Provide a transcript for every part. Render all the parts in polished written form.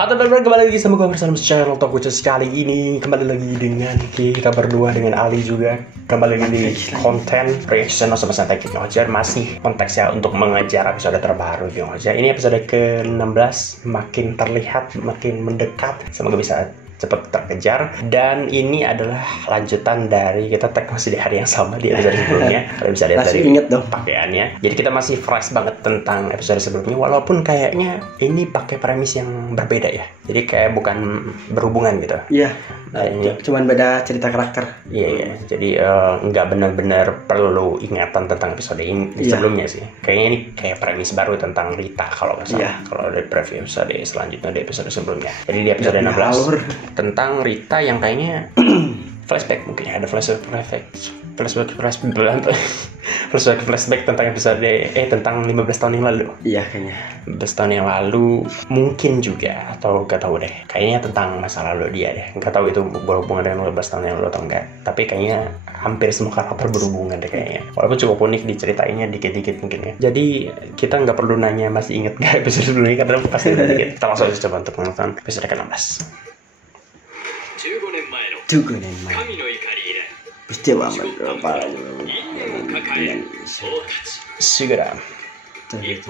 Halo teman-teman, kembali lagi sama gue bersama channel Talk With Us. Kali ini kembali lagi dengan kita berdua, dengan Ali juga. Kembali lagi di konten reaction sama Santai Nojar. Masih konteksnya untuk mengejar episode terbaru Nojar. Ini episode ke-16, makin terlihat, makin mendekat. Semoga bisa cepat terkejar. Dan ini adalah lanjutan dari kita tag masih di hari yang sama di episode sebelumnya. Kalian bisa lihat dari inget dong pakaiannya. Jadi kita masih fresh banget tentang episode sebelumnya, walaupun kayaknya ini pakai premis yang berbeda ya. Jadi kayak bukan berhubungan gitu. Iya. Nah, ini Cuman beda cerita karakter. iya. Jadi nggak benar-benar perlu ingatan tentang episode ini sebelumnya sih. Kayaknya ini kayak premis baru tentang Rita kalau nggak salah. Kalau dari preview episode selanjutnya di episode sebelumnya. Jadi di episode 16 tentang Rita yang kayaknya flashback, mungkin ya, ada flashback tentang episode tentang 15 tahun yang lalu. Iya kayaknya 15 tahun yang lalu mungkin juga, atau gak tahu deh, kayaknya tentang masa lalu dia deh. Gak tahu itu berhubungan dengan 15 tahun yang lalu atau enggak, tapi kayaknya hampir semua karakter berhubungan deh kayaknya, walaupun cukup unik diceritainnya dikit-dikit mungkin ya. Jadi kita nggak perlu nanya masih inget gak episode sebelumnya, karena pasti udah dikit. Kita langsung aja coba untuk menonton episode ke-16. 15年前してはまだsegera ini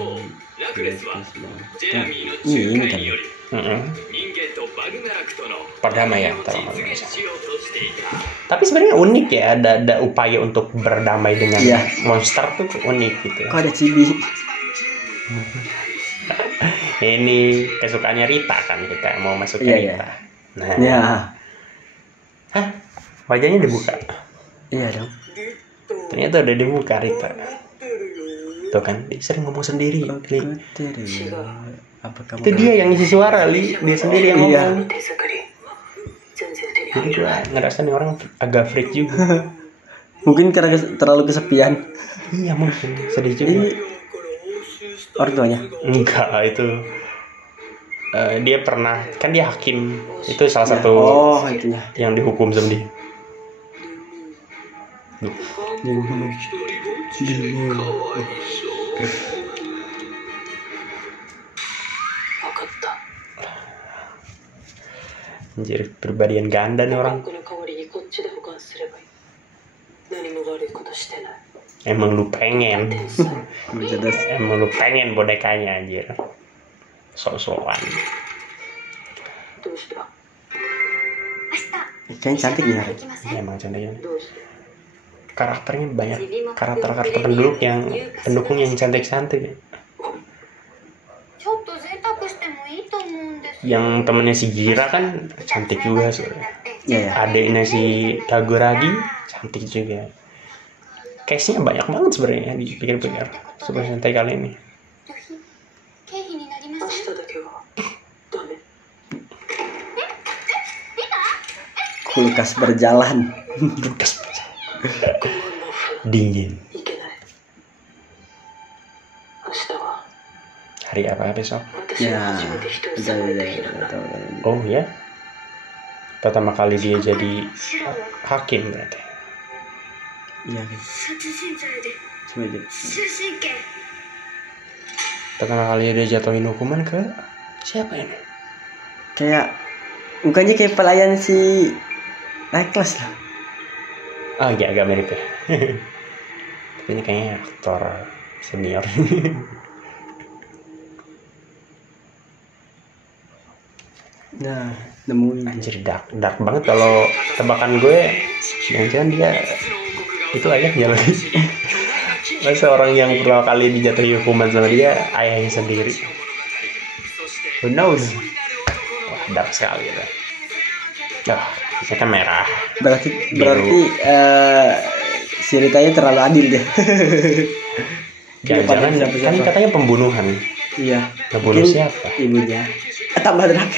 kan perdamaian. Tapi sebenarnya unik ya, ada upaya untuk berdamai dengan monster tuh unik gitu. Kok ada cibi? Ini kesukaannya Rita kan, kita mau masuk ke Rita. Nah, hah? Wajahnya dibuka. Iya dong. Ternyata udah dibuka Rita. Tuh kan, dia sering ngomong sendiri. Itu dia yang ngisi suara, Li. Dia sendiri yang ngomong. Jadi gue ngerasa nih orang agak freak juga. Mungkin karena terlalu kesepian. Iya mungkin, sedih juga. Orang tuanya? Enggak, itu dia pernah, kan dia hakim. Itu salah satu itunya yang dihukum sama dia. Anjir, pribadian ganda nih orang. Emang lu pengen emang lu pengen bonekanya anjir. Sok-sokan. Kayaknya cantik nih hari. Ya, emang cantiknya. Karakternya banyak, karakter pendukung yang cantik-cantik. Yang temennya si Gira kan cantik juga sebenarnya. Adiknya si Kaguragi cantik juga. Case-nya banyak banget sebenarnya dipikir-pikir Super Sentai kali ini. Kulkas berjalan. Dingin. Hari apa besok? Ya. Oh ya. Pertama kali dia jadi hakim berarti. Iya. Coba aja. Pertama kali dia jatuhin hukuman ke siapa ini? Kayak mukanya kayak pelayan si naik kelas lah. Agak mirip ya. Tapi ini kayaknya aktor senior. Nah, nemuin. Anjir, dark banget. Kalau tebakan gue, jangan-jangan dia itu ayahnya lagi. Masa orang yang pertama kali dijatuhi hukuman sama dia ayahnya sendiri. Who knows? Wah, dark sekali ya. Ini kan merah. Berarti si Ritanya terlalu adil dia. Jangan-jangan kan katanya pembunuhan. Iya. Ngebunuh siapa? Ibunya. Tambah dark.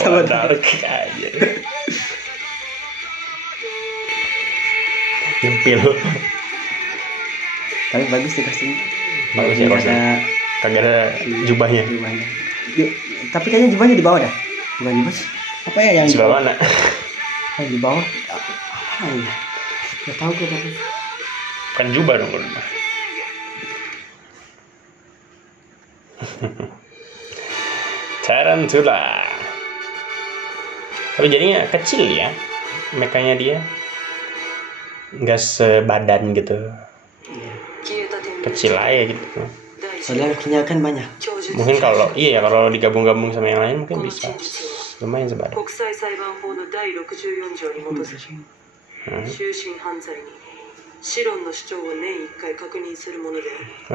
Tambah dark aja. Nyempil. Tapi bagus sih kostum. Bagus ya kostum. Kagak ada jubahnya. Tapi kayaknya jubahnya di bawah dah. Bukan jubah sih. Apa ya yang di bawah mana? Di bawah. Apa ya? Gak tahu gue tapi. Kan jubah dong kalau mah. Tarantula. Tapi jadinya kecil ya, mekanya dia, nggak sebadan gitu, kecil aja gitu. Padahal kakinya kan banyak. Mungkin kalau digabung-gabung sama yang lain mungkin bisa lumayan sebadan. Oh,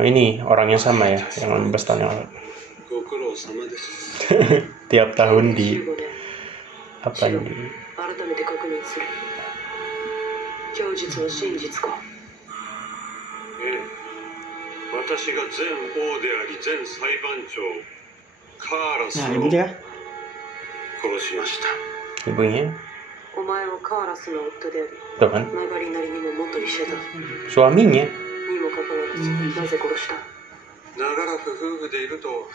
ini orang yang sama ya, yang 15 tahun yang lalu. Tiap tahun di apa nih? 私が前王であり前裁判長カーラス Nah を ini dia. 殺しました。 Ibunya お前はカーラスの夫であり tuh kan 曲がりなりにも元医者だ suaminya. にもかかわらずなぜ殺した？長らく夫婦でいると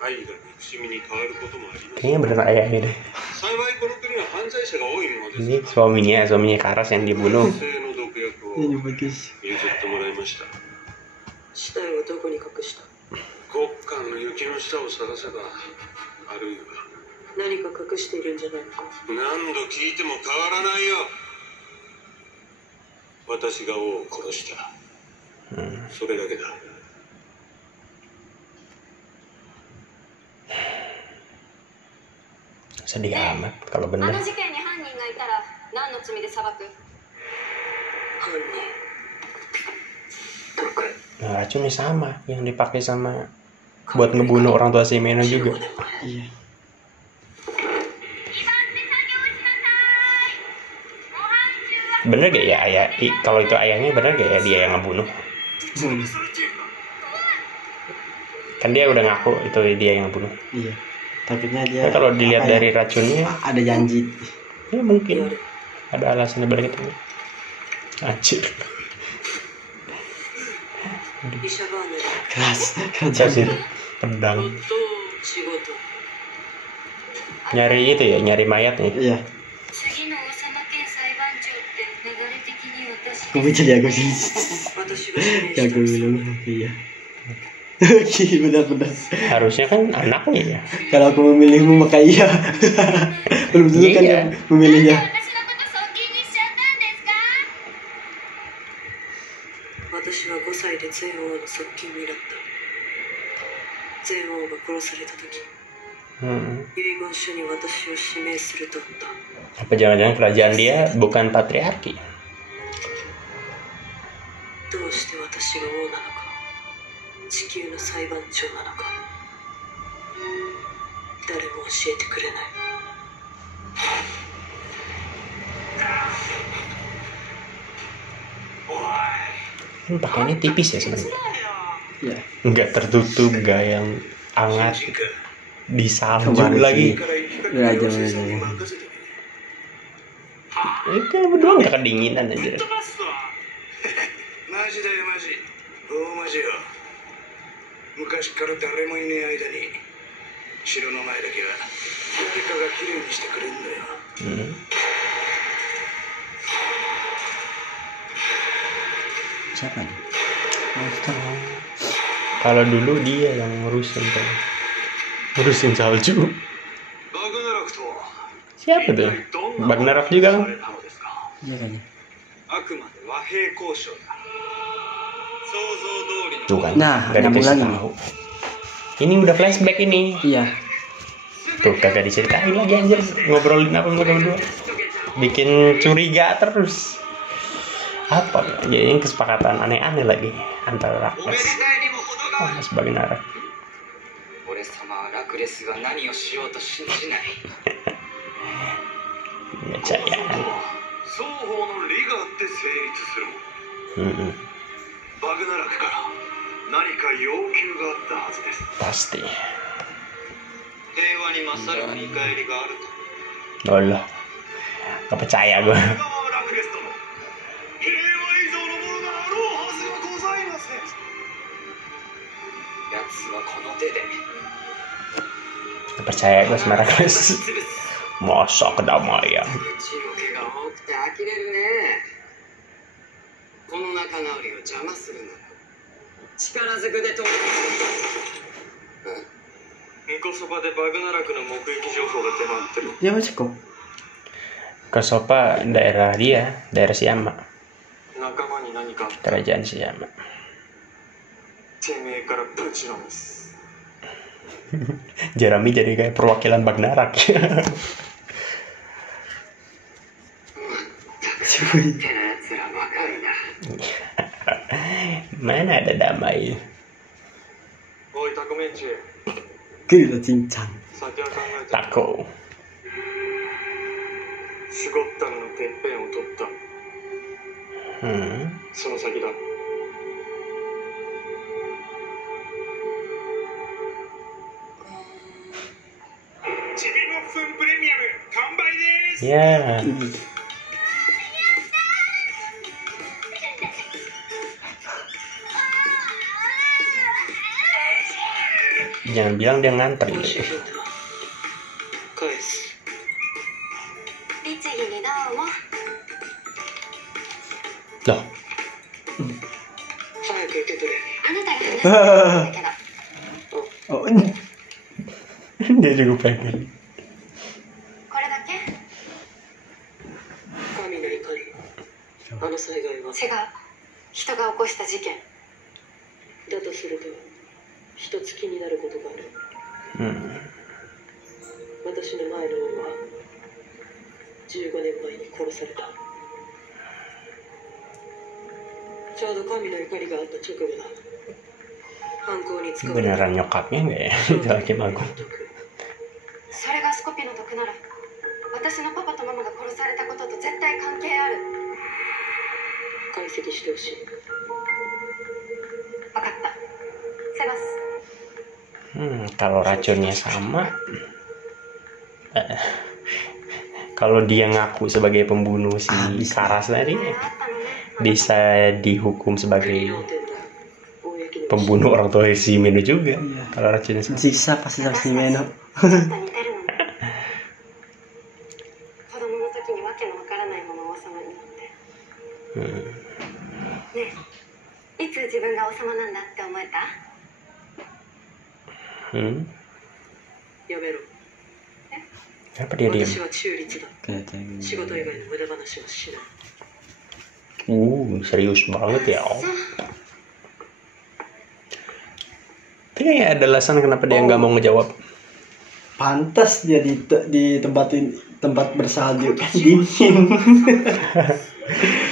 愛が憎しみに変わることもあります。 Kayaknya beneran ayahnya deh. 幸いこの国は犯罪者が多いものです。 Ini suaminya Karas yang dibunuh. 女性の毒薬を Ini bagus. 譲ってもらいました。死体をどこに隠した？国家の雪の下を探せば、あるいは何か隠しているんじゃないのか？何度聞いても変わらないよ。私が王を殺した。それだけだ。 Sedih amat kalau あ bener. の事件に犯人がいたら何の罪で裁く？犯人毒 Nah, racunnya sama yang dipakai sama buat ngebunuh orang tua si Meno juga. Iya. Bener gak ya ayah? Kalau itu ayahnya bener gak ya dia yang ngebunuh? Kan dia udah ngaku itu dia yang ngebunuh. Iya. Takutnya dia. Nah, kalau dilihat apa ya, dari racunnya, ada janji. ya mungkin ada alasan balik itu. Anjir. 医者バーネル Keras. Keras Kasih janji. pedang. 仕事 Nyari itu ya, nyari mayatnya. Iya. 次の王様兼裁判長って流れ的に私 Gue jadi aku sih. 私が指名した Jago minum. Iya. Benar-benar. Harusnya kan anaknya ya. Kalau aku memilihmu maka iya. Belum tentu kan Iya. yang memilihnya. 私のこと側近にしちゃったんですか？私は5歳で前王の側近になった前王が殺された時 遺言書に私を指名するとあった Apa jangan-jangan kerajaan dia bukan patriarki? どうして私が王なのか地球の裁判長なのか誰も教えてくれない Kan pakaiannya tipis ya sebenarnya. Iya. Nggak tertutup, nggak yang hangat di salju Kemarin lagi. sih. Udah aja udah. Itu berdua nggak kedinginan aja. マジだよマジ大マジよ昔から誰もいねえ間に城の前だけは誰かがきれいにしてくれんだよ Siapa nih? Monster. Kalau dulu dia yang ngurusin salju. バグナラクとは Siapa tuh? Bagnarak juga kan? されたのですか Iya kayaknya. あくまで和平交渉だ想像通りの Tuh kan, Nah, nggak nyambung dikasih lagi tahu. Ini udah flashback ini. Iya. Tuh kagak diceritain lagi anjir. Ngobrolin apa mereka berdua. Bikin curiga terus. Apa? Jadinya kesepakatan aneh-aneh lagi antara おめで Rakles たいにも程がある sama Bagnarak. 俺様はラクレスが何をしようと信じない。 Kecayaan. 双方の利があって成立するものバグナラクから何か要求があったはずです Pasti. 平和に勝る見返りがあると Loh, gak percaya gue. ラクレス殿平和以上のものがあろうはずがございません奴はこの手で Gak percaya gue sama Rakles. 潰す。 Masa kedamaian. 血の気が多くて呆れるね。この仲直りを邪魔するなら力ずくでと。Dia masih kok. Kosopa daerah dia, daerah Siama, kerajaan Siama. Jeremy jadi kayak perwakilan Bagnarak. Mana ada damai. Gila cincang. Tako. Hmm. Ya. Jangan bilang dia ngantri. 返す。律儀にどうも。 Loh, 早く言ってくれ。あなたが話したんだけど、 Oh, dia juga pengen. これだけ？神の怒り。あの災害は。違う。人が起こした事件。だとすると、一つ気になることがある。私の前の王は15年前に殺された。ちょうど神の怒りがあった直後だ。犯行に使われた。 Beneran nyokapnya nggak ya? Itu Hakim Agung. それがスコピの毒なら、私のパパとママが殺されたことと絶対関係ある。解析してほしい。分かった。セバス。 Kalau racunnya sama, kalau dia ngaku sebagai pembunuh si Karas tadi, bisa dihukum sebagai pembunuh orang tua si Meno juga. Kalau racunnya sama. Siksa pasti sama si Meno. ちょっと似てるのね。子供の時にわけのわからないまま王様になって。ねえ、いつ自分が王様なんだって思えた？ やめろ。 Kenapa dia diam? 私は中立だ。仕事以外の無駄話はしない。 Serius banget ya. Tapi kayak ada alasan kenapa dia nggak mau ngejawab. Pantas dia di tempat bersalju kan dingin.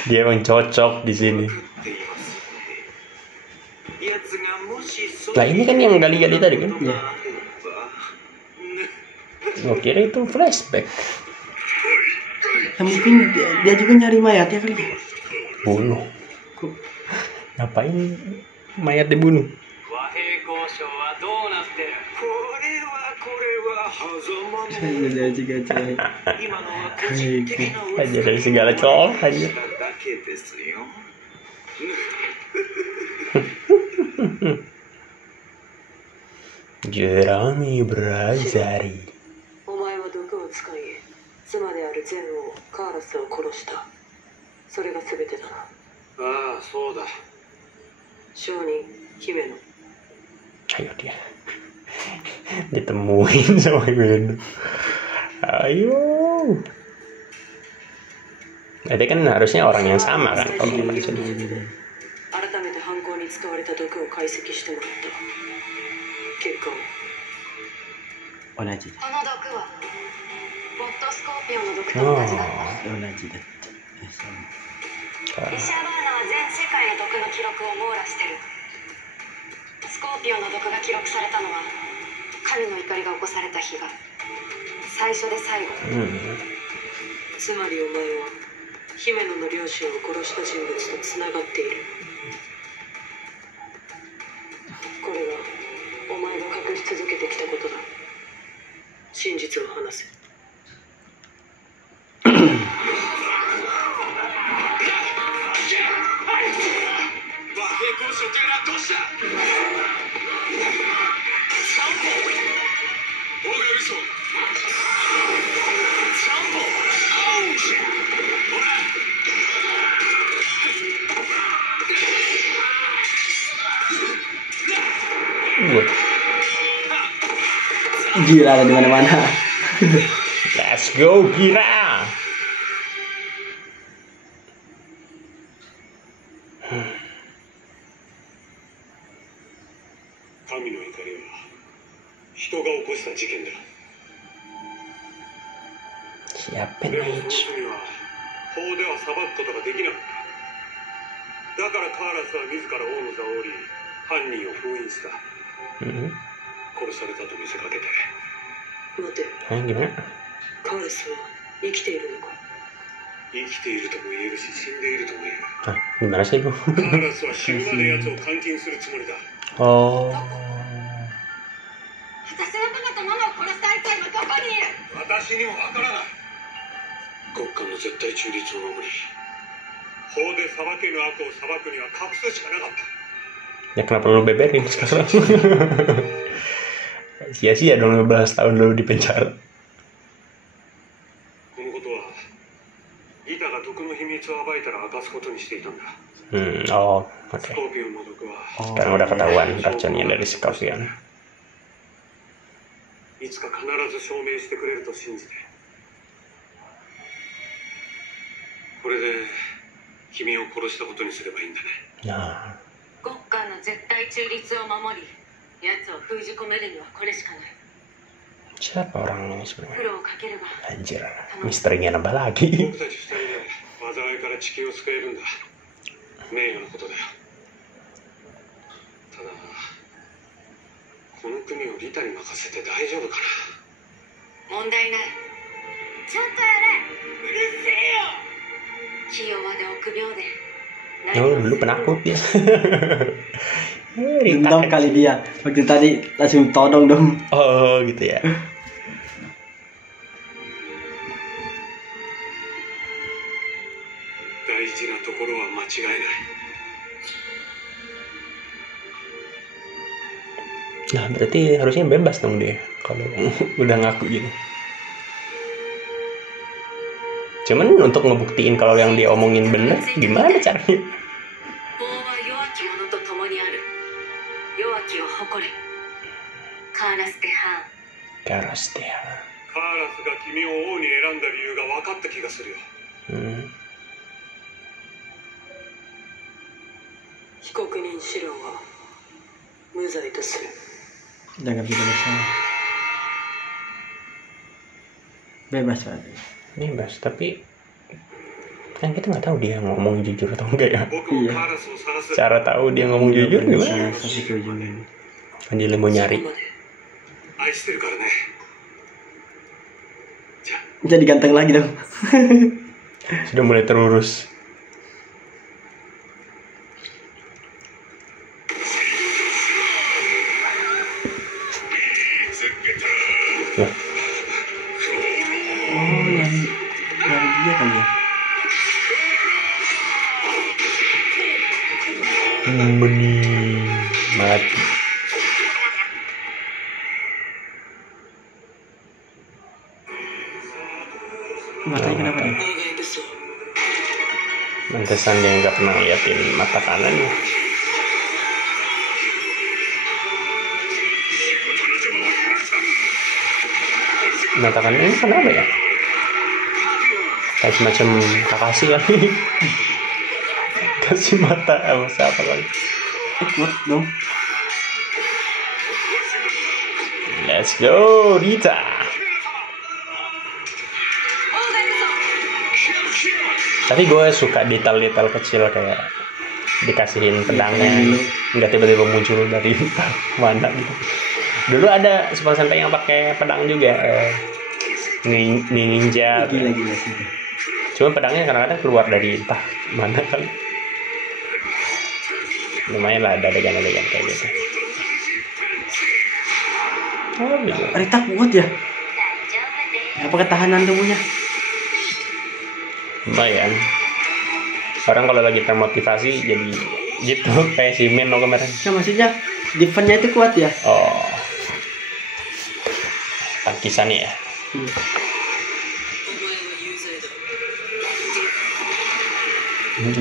Dia emang cocok di sini. Lah ini kan yang gali-gali tadi kan? Iya. Gue kira itu flashback. Ya, mungkin dia juga nyari mayat ya kali. Bunuh. Ngapain mayat dibunuh? Dia juga cari. Aja dari segala celah aja. Jeremy Brazari. お前は毒を使い、妻である前王カーラスを殺した。それが全てだな。ああ、そうだ。証人、姫野。 Ayo dia. Ditemuin sama Meno. Ayo. Berarti kan harusnya orang yang sama kan kalau di sini. 改めて犯行に使われた毒を解析してもらった。結果を。同じ。この毒はゴッドスコーピオンの毒と同じだった。同じだ。リシャーバーナは全世界の毒の記録を網羅してる。スコーピオンの毒が記録されたのは神の怒りが起こされた日が最初で最後。つまりお前は姫野の両親を殺した人物とつながっている。これはお前が隠し続けてきたことだ。真実を話せ。Gila ada di mana-mana. Let's go Gira. 神の怒りは人が起こした事件だ。 Siapin でもその nih. 罪は法では裁くことができなかった。だからカーラスは自ら王の座を降り犯人を封印した。 殺されたと見せかけて。待て、 Gimana? カーラスは生きているのか。生きているとも言えるし死んでいるとも言える。 Hah, gimana sih lu? カーラスは死ぬまで奴を監禁するつもりだ。 Oh. 私のパパとママを殺したあいつは今どこにいる？私にもわからない。国家の絶対中立を守り法で裁けぬ悪を裁くには隠すしかなかった。 Ya kenapa lu beberin sekarang? Sia-sia dong 15 tahun lu di penjara. このことはギタが毒の秘密を暴いたら明かすことにしていたんだ。 Oh, ス oke. コーピオンの毒は Sekarang udah ketahuan racunnya dari Scorpion. いつか必ず証明してくれると信じて。これで君を殺したことにすればいいんだね。 Nah, 国家の絶対中立を守り、奴を封じ込めるにはこれしかない。 siapa orang ini 苦 sebenarnya? 労をかけるが、 Anjir, misterinya nambah lagi. 僕たち二人で災いから地球を救えるんだ。名誉なことだよ。ただこの国をリタに任せて大丈夫かな。問題ない。ちゃんとやれ。うるせえよ。器用で臆病で。 Oh, dulu penakut dia. Dendam kali dia. Waktu tadi langsung todong dong. Oh, gitu ya. 大事なところは間違いない。 Nah, berarti harusnya bebas dong dia kalau udah ngaku gitu. Cuman untuk ngebuktiin kalau yang dia omongin bener, gimana caranya? 法は弱き者と共にある。弱きを誇れ。カーラステハーン。 Karas dia. カーラスが君を王に選んだ理由が分かった気がするよ。 被告人シロンは無罪とする。 Udah gak bisa bersalah. Bebas berarti. Bebas, tapi kan kita nggak tahu dia ngomong jujur atau enggak ya. 僕もカーラスを晒す。 Cara tahu dia ngomong jujur gimana? Tapi ke ujungnya. Kan dia mau nyari. 愛してるからね。じゃあ Jadi ganteng lagi dong. Sudah mulai terurus. Loh, Oh, dari dia kali ya. bening mati. Matanya kenapa nih? 大概武装。 Mantesan dia nggak pernah liatin mata kanannya. Mata kanannya ini kenapa ya? Kayak semacam Kakashi kali. Kasih mata sama siapa kali? Kuat dong. Let's go, Rita. Tapi gue suka detail-detail kecil kayak dikasihin pedangnya nggak tiba-tiba muncul dari entah mana gitu. Dulu ada Super Sentai yang pakai pedang juga, ninja. Gila sih. Cuma pedangnya kadang-kadang keluar dari entah mana kali. Lumayan lah ada adegan-adegan kayak gitu. Oh, gitu. Rita kuat ya. Apa ketahanan tubuhnya? Lumayan. Orang kalau lagi termotivasi jadi gitu kayak si Meno kemarin. Nah, maksudnya defense-nya itu kuat ya. Oh, tangkisannya ya. お前は有罪だ。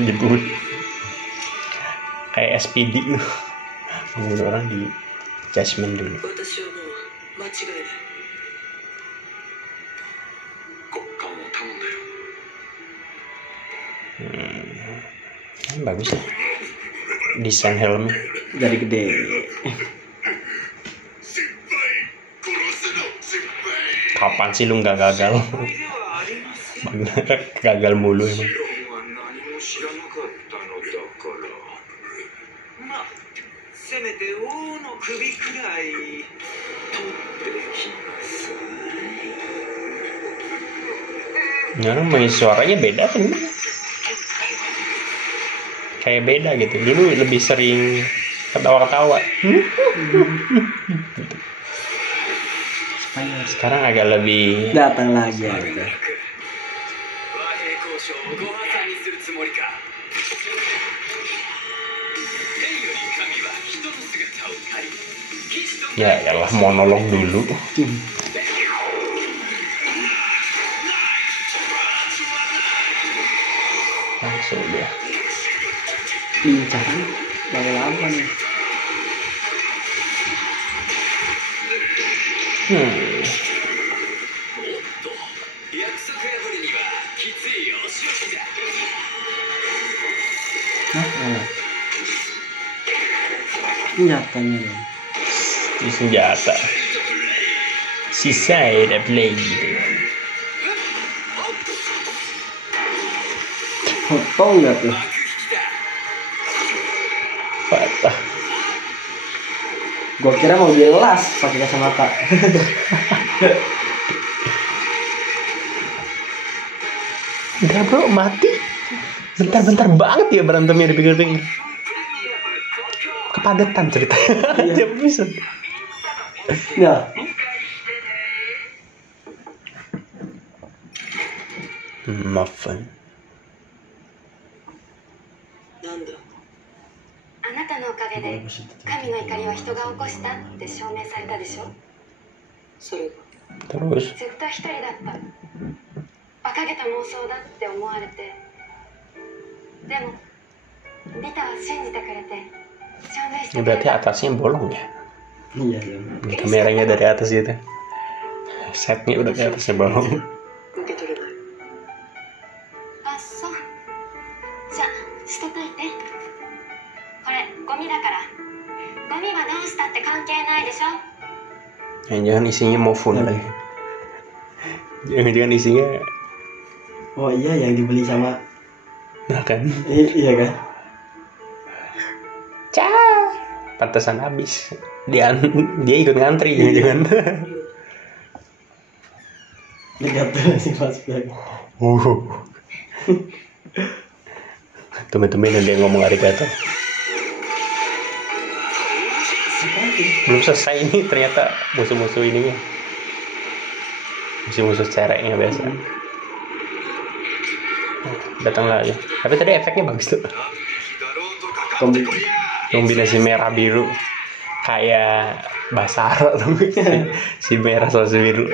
Gitu. Kayak SPD lu. Membunuh orang di judgment dulu. 私はもう間違いない。Bagus ya. Desain helmnya. Dari gede. Kapan sih lu nggak gagal? Bener, gagal mulu emang. 何も知らなかったのだからまあせめて王の首くらい取ってきなさい Ya, orang main suaranya beda kan? Kayak beda gitu. Dulu lebih sering ketawa-ketawa. Sekarang agak lebih Datang lagi ya gitu. 和平交渉をご破産にするつもりか。天より神は人の姿を借り、騎士と ya elah monolog dulu. Langsung dia. Lincah kan? Dari apa nih? おっと、約束破りにはきついお仕置きだ。 Hah? Senjatanya dong. Ini senjata. Sisa blade. Potong nggak tuh? 幕引きだ。 Patah. Gua kira mau jelas pakai kacamata. Udah bro, mati. Bentar-bentar banget ya berantemnya dipikir-pikir. Kepadatan ceritanya. Tiap episode. Nah, Muffin. なんだ。あなたのおかげで神の怒りは人が起こしたって証明されたでしょ。それが Terus ずっと一人だった。馬鹿げた妄想だって思われて。でもリタは信じてくれて証明して ini くれ berarti た。 atasnya bolong ya. iya dong. Kameranya dari atas gitu. Setnya udah di atasnya bolong. 受け取れない。あ、そう。じゃあ捨てといて。これゴミだから。ゴミはどうしたって関係ないでしょ。 Jangan isinya Mofun lagi. Jangan isinya. Oh iya yang dibeli sama. Nah kan. Iya kan? Cah. Pantesan habis. Dia ikut ngantri jangan. Dekat tuh si flashback. Temen-temen dia ngomong arigato. Belum selesai ini ternyata musuh-musuh ininya. Musuh-musuh cereknya biasa. Datang lagi. Tapi tadi efeknya bagus tuh. Kombinasi merah biru kayak Basara tuh. Si merah sama si biru.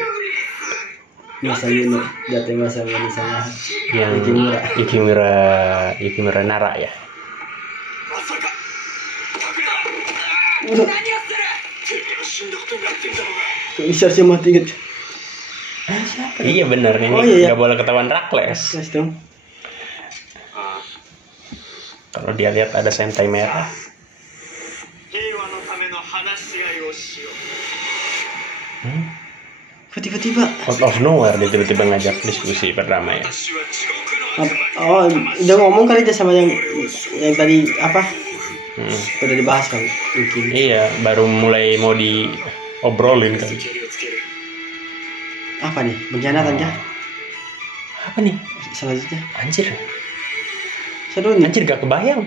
Biasanya nih datang sama sama Yang Yukimura Nara ya. まさか隠れろ何をするてめえは死んだことになってんだろうが bisa sih mati gitu. Siapa? Iya bener ini Oh, iya, iya. nggak boleh ketahuan Rakles. Yes dong. Kalau dia lihat ada sentai merah. 平和のための話し合いをしよう Kok tiba-tiba? Out of nowhere dia tiba-tiba ngajak diskusi pertama ya. 私は地獄の Oh, udah ngomong kali dia sama yang tadi apa? Hmm. Udah dibahas kan mungkin. Iya, baru mulai mau diobrolin kan. 蹴りをつける Apa nih? Pengkhianatan kah? Apa nih? Selanjutnya. Anjir. Seru nih. Anjir gak kebayang.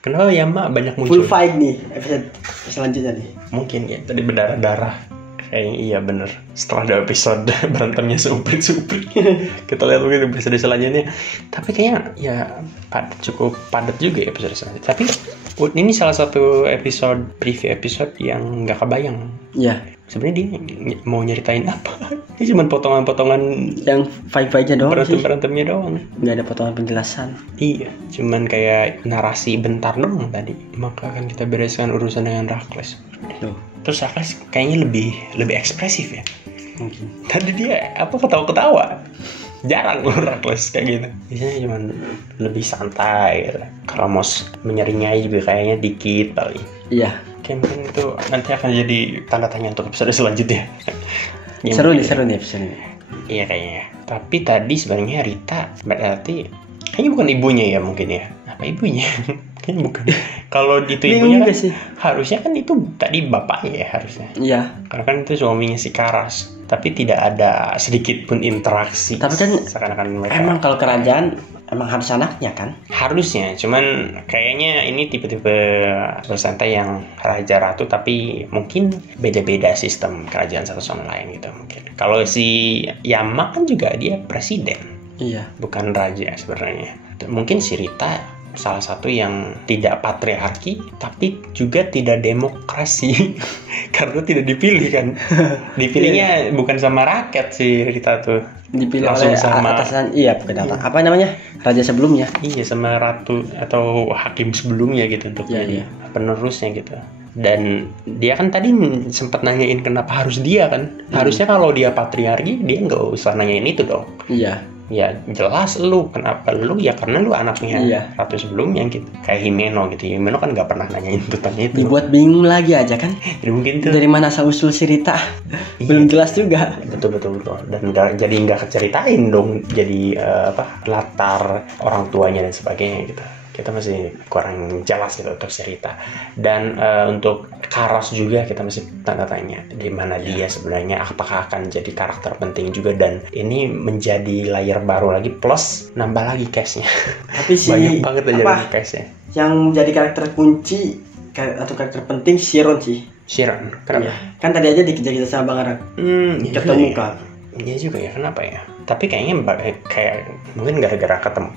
Kenapa Yama banyak Full muncul? fight nih episode selanjutnya nih. Mungkin ya, tadi berdarah-darah. Kayaknya iya bener. Setelah ada episode berantemnya suprit-suprit. Kita lihat mungkin episode selanjutnya. Tapi kayaknya ya cukup padat juga ya episode selanjutnya. Tapi ini salah satu episode preview episode yang nggak kebayang. Iya. Sebenarnya dia mau nyeritain apa? Ini cuma potongan-potongan Yang fight-fightnya doang sih. berantemnya doang. Nggak ada potongan penjelasan. Iya, cuman kayak narasi bentar doang tadi. Maka akan kita bereskan urusan dengan Rakles. Tuh. Terus Rakles kayaknya lebih ekspresif ya. Mungkin. Tadi dia apa ketawa-ketawa. jarang loh reckless kayak gitu. Biasanya cuma lebih santai gitu. Kalau mau menyeringai juga kayaknya dikit paling. Iya. Kayak mungkin itu nanti akan jadi tanda tanya untuk episode selanjutnya. Seru nih episode ini. Iya kayaknya. Tapi tadi sebenarnya Rita berarti kayaknya bukan ibunya ya mungkin ya. Apa ibunya? Kayaknya bukan. Kalau itu ibunya kan, sih. Harusnya kan itu tadi bapaknya ya harusnya. Iya. Karena kan itu suaminya si Karas. Tapi tidak ada sedikit pun interaksi. Tapi kan seakan-akan mereka. Emang kalau kerajaan emang harus anaknya kan? Harusnya, cuman kayaknya ini tipe-tipe bersantai yang raja ratu tapi mungkin beda-beda sistem kerajaan satu sama lain gitu mungkin. Kalau si Yama kan juga dia presiden. Iya. Bukan raja sebenarnya. Mungkin si Rita salah satu yang tidak patriarki tapi juga tidak demokrasi karena tidak dipilih kan. Dipilihnya bukan sama rakyat si Rita tuh. Dipilih langsung oleh sama atasan, iya bukan apa namanya, raja sebelumnya. Iya sama ratu atau hakim sebelumnya gitu untuk jadi penerusnya gitu. Dan dia kan tadi sempat nanyain kenapa harus dia kan. Harusnya kalau dia patriarki dia nggak usah nanyain itu dong. Iya. Ya jelas lu kenapa lu ya karena lu anaknya ratu sebelumnya gitu. Kayak Himeno gitu. Himeno kan nggak pernah nanyain tentang itu. Dibuat bingung lagi aja kan. Jadi mungkin tuh dari mana asal usul si Rita belum jelas juga. Betul. Dan jadi nggak ceritain dong. Jadi latar orang tuanya dan sebagainya gitu. Kita masih kurang jelas gitu untuk cerita. Dan untuk Karas juga kita masih tanda tanya di mana dia sebenarnya, apakah akan jadi karakter penting juga, dan ini menjadi layer baru lagi plus nambah lagi cast-nya. Tapi si banyak banget aja cast-nya. Yang jadi karakter kunci atau karakter penting Shiron sih. Shiron, kenapa? Iya. Kan tadi aja dikejar-kejar sama Bang Arak. Ketemu kan. Iya juga ya, kenapa ya? Tapi kayaknya kayak mungkin gara-gara ketemu,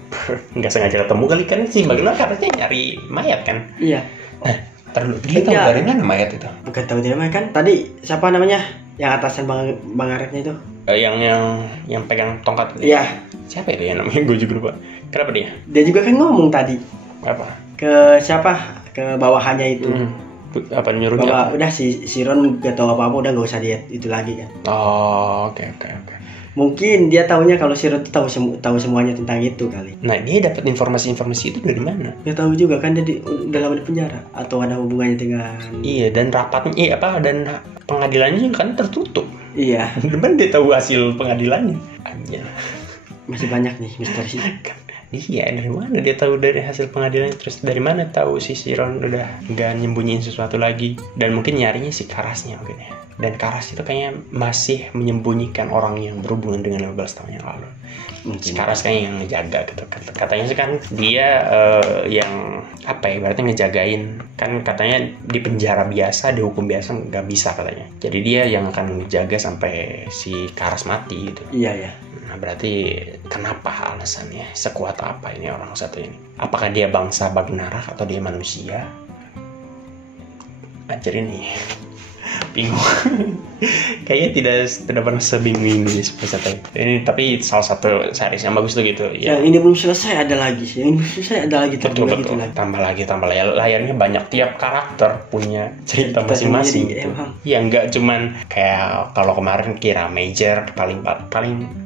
nggak sengaja ketemu kali kan sih. Bagaimana harusnya nyari mayat kan? Iya. Nah, terlalu dia tahu dari mana mayat itu? Bukan tahu dari mana kan? Tadi siapa namanya? Yang atasan Bang Araknya itu? Yang pegang tongkat. Iya. Siapa itu ya namanya? Gue juga lupa. Kenapa dia? Dia juga kan ngomong tadi. Apa? Ke siapa? Ke bawahannya itu. Apa nyuruh dia? Bahwa udah si Ron gak tahu apa-apa, udah gak usah diet itu lagi kan. Oh, oke. Mungkin dia taunya kalau si Ron tahu semuanya tentang itu kali. Nah, dia dapat informasi itu dari mana? Dia tahu juga kan, dia udah lama di penjara atau ada hubungannya dengan. Iya, dan rapatnya dan pengadilannya juga kan tertutup. Iya. Depan dia tahu hasil pengadilannya. Anjir. Masih banyak nih misteri. Iya, dari mana dia tahu dari hasil pengadilan? Terus dari mana tahu si Shiron udah nggak nyembunyiin sesuatu lagi? Dan mungkin nyarinya si Karasnya mungkin ya. Dan Karas itu kayaknya masih menyembunyikan orang yang berhubungan dengan 15 tahun yang lalu. Si Karas kayaknya yang ngejaga gitu. Katanya sih kan dia yang berarti ngejagain. Kan katanya di penjara biasa, di hukum biasa nggak bisa katanya. Jadi dia yang akan ngejaga sampai si Karas mati gitu. Iya. Nah, berarti kenapa alasannya? Sekuat apa ini orang satu ini? Apakah dia bangsa Bagnarach atau dia manusia? Anjir ini bingung. Kayaknya tidak pernah sebingung ini seperti ini. Tapi salah satu series yang bagus tuh gitu ya. Yang ini belum selesai ada lagi sih. Yang ini belum selesai ada lagi. Betul. Tambah lagi. Layarnya banyak, tiap karakter punya cerita masing-masing gitu. Ya nggak cuman kayak kalau kemarin Kira Major paling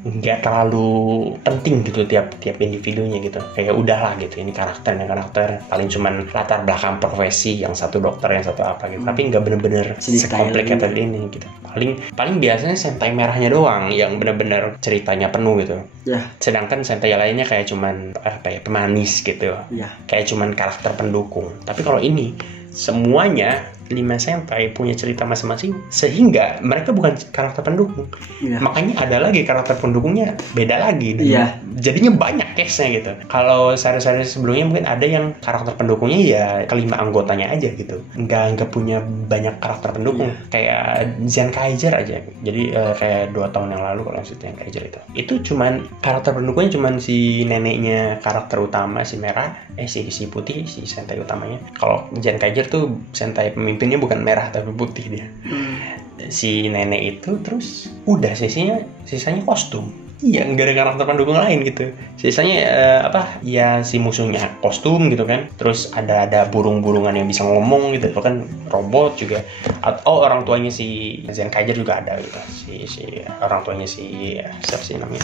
nggak terlalu penting gitu tiap individunya gitu. Kayak udahlah gitu, ini karakter paling cuman latar belakang profesi, yang satu dokter, yang satu apa gitu. Tapi nggak bener-bener complicated ini gitu. Paling biasanya Sentai merahnya doang yang benar-benar ceritanya penuh gitu. Ya. Sedangkan Sentai lainnya kayak cuman pemanis gitu. Ya. Kayak cuman karakter pendukung. Tapi kalau ini semuanya 5 Sentai punya cerita masing-masing sehingga mereka bukan karakter pendukung. Ya. Makanya ada lagi karakter pendukungnya beda lagi. Iya. Jadinya banyak case-nya gitu. Kalau seri-seri sebelumnya mungkin ada yang karakter pendukungnya ya 5 anggotanya aja gitu. Nggak punya banyak karakter pendukung. Yeah. Kayak Zenkaiger aja. Jadi kayak 2 tahun yang lalu kalau Zenkaiger itu. Itu cuman karakter pendukungnya cuman si neneknya karakter utama si merah, si putih, si Sentai utamanya. Kalau Zenkaiger tuh Sentai pemimpinnya bukan merah tapi putih dia. Si nenek itu terus udah sisanya kostum. Iya, nggak ada karakter pendukung lain gitu. Sisanya ya si musuhnya kostum gitu kan. Terus ada burung-burungan yang bisa ngomong gitu. Itu kan robot juga. Orang tuanya si Zenkaiger juga ada gitu. Si orang tuanya siapa sih namanya?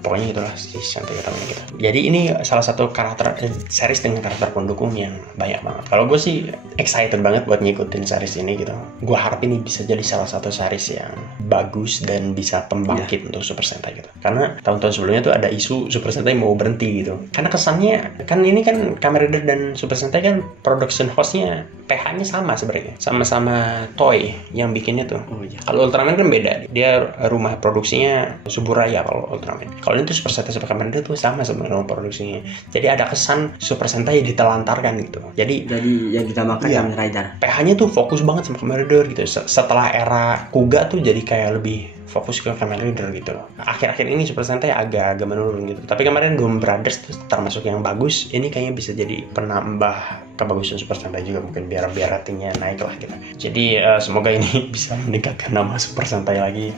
Pokoknya itulah si Sentai namanya gitu. Jadi ini salah satu karakter series dengan karakter pendukung yang banyak banget. Kalau gue sih excited banget buat ngikutin series ini gitu. Gue harap ini bisa jadi salah satu series yang bagus dan bisa pembangkit untuk Super Sentai gitu. Karena tahun-tahun sebelumnya tuh ada isu Super Sentai mau berhenti gitu. Karena kesannya kan ini kan Kamen Rider dan Super Sentai kan production hostnya PH-nya sama sebenarnya. Sama-sama Toei yang bikinnya tuh. Kalau Ultraman kan beda. Dia rumah produksinya Suburaya kalau Ultraman. Kalau ini tuh Super Sentai Super Kamen Rider tuh sama sebenarnya rumah produksinya. Jadi ada kesan Super Sentai ditelantarkan gitu. Jadi yang ditamakan Kamen Rider. PH-nya tuh fokus banget sama Kamen Rider gitu. Setelah era Kuga tuh jadi kayak lebih fokus ke Kamen Rider gitu loh. Akhir-akhir ini Super Sentai agak menurun gitu. Tapi kemarin Doom Brothers tuh termasuk yang bagus. Ini kayaknya bisa jadi penambah kebagusan Super Sentai juga, mungkin biar ratingnya naik lah gitu. Jadi semoga ini bisa meningkatkan nama Super Sentai lagi.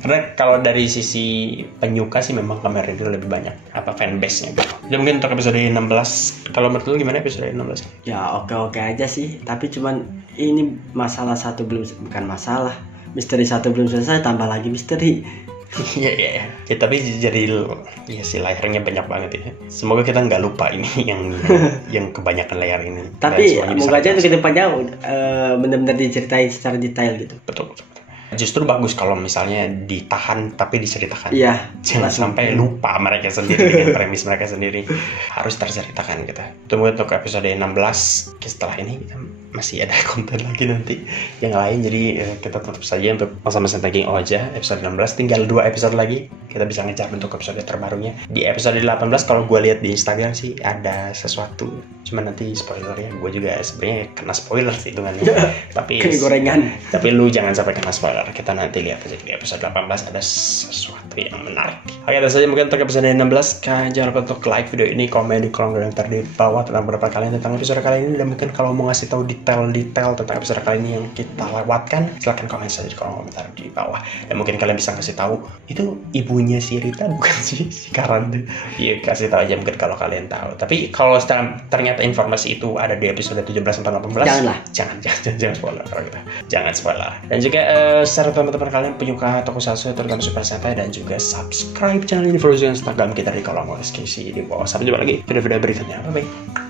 Karena kalau dari sisi penyuka sih memang Kamen Rider lebih banyak fanbase-nya gitu. Jadi mungkin untuk episode 16, kalau menurut lu gimana episode 16? Ya oke aja sih. Tapi cuman ini masalah satu bukan masalah. Misteri satu belum selesai, tambah lagi misteri. Iya. Ya, tapi jadi ya sih layarnya banyak banget ya. Semoga kita nggak lupa ini yang kebanyakan layar ini. Tapi semoga aja untuk kedepannya benar-benar diceritain secara detail gitu. Betul. Justru bagus kalau misalnya ditahan tapi diceritakan. Iya. Jangan sampai lupa mereka sendiri dengan premis mereka sendiri. Harus terceritakan gitu. Tunggu untuk episode 16. Setelah ini masih ada konten lagi nanti yang lain. Jadi kita tutup saja untuk masa-masa Sentai King Oja episode 16. Tinggal 2 episode lagi. Kita bisa ngejar bentuk episode terbarunya. Di episode 18 kalau gue lihat di Instagram sih ada sesuatu. Cuman nanti spoiler ya. Gue juga sebenarnya kena spoiler sih hitungannya. Tapi gorengan. Tapi lu jangan sampai kena spoiler. Kita nanti lihat aja di episode 18 ada sesuatu yang menarik. Oke, itu saja mungkin untuk episode 16. Jangan lupa untuk like video ini, komen di kolom komentar di bawah tentang pendapat kalian tentang episode kali ini. Dan mungkin kalau mau ngasih tahu detail tentang episode kali ini yang kita lewatkan, silahkan komen saja di kolom komentar di bawah. Dan mungkin kalian bisa kasih tahu itu ibunya si Rita bukan si Karan. Iya, kasih tahu aja mungkin kalau kalian tahu. Tapi kalau ternyata informasi itu ada di episode 17 sampai 18, jangan spoiler kalau kita. Jangan spoiler. Dan juga share teman-teman kalian penyuka tokusatsu terutama Super Sentai, dan juga subscribe channel ini, follow Instagram kita di kolom deskripsi di bawah. Sampai jumpa lagi video-video berikutnya. Bye bye.